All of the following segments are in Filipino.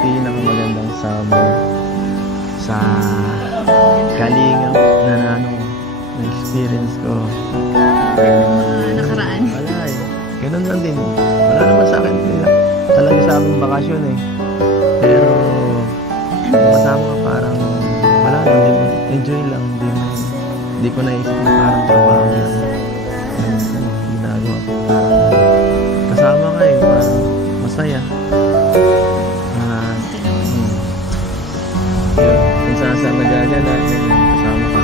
pinakamagandang summer sa Kalingap na na-experience ko. Nakaraan. Wala eh. Ganun lang din. Wala naman sa akin talaga sa aming bakasyon eh. Pero kasama parang wala lang din. Enjoy lang din. Hindi ko naisip na parang trabaho lang. Ginagawa ko. Kasama ka eh. Parang masaya. Kung saan nagagala, kasama ka.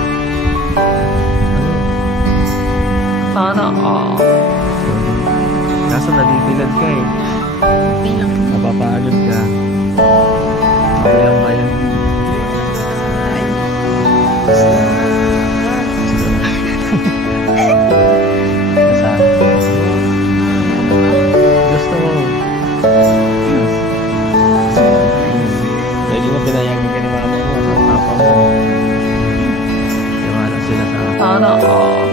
Sana all. Kaso nabibigad ka eh. Bilang. Napapagod ka. Mabayang bayan. Gusto mo. Pwede mo pinayagan ka ni mama mo at papa mo. Tiwala sila sa akin. Sana all.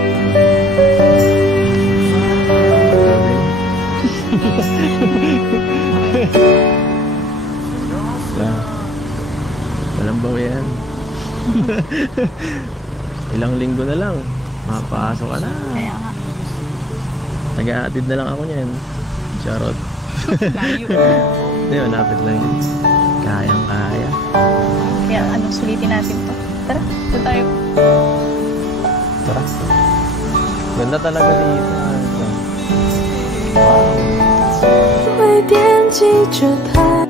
Walang bawian. Ilang linggo na lang makapasok ka na. Kaya nga. Nag-aatid na lang ako niyan. Charot. Layo. Hindi, malapit lang yun. Kayang kaya. Kaya anong sulitin natin to? Tara, doon tayo. Tara. Ganda talaga dito. Wow. 会惦记着他。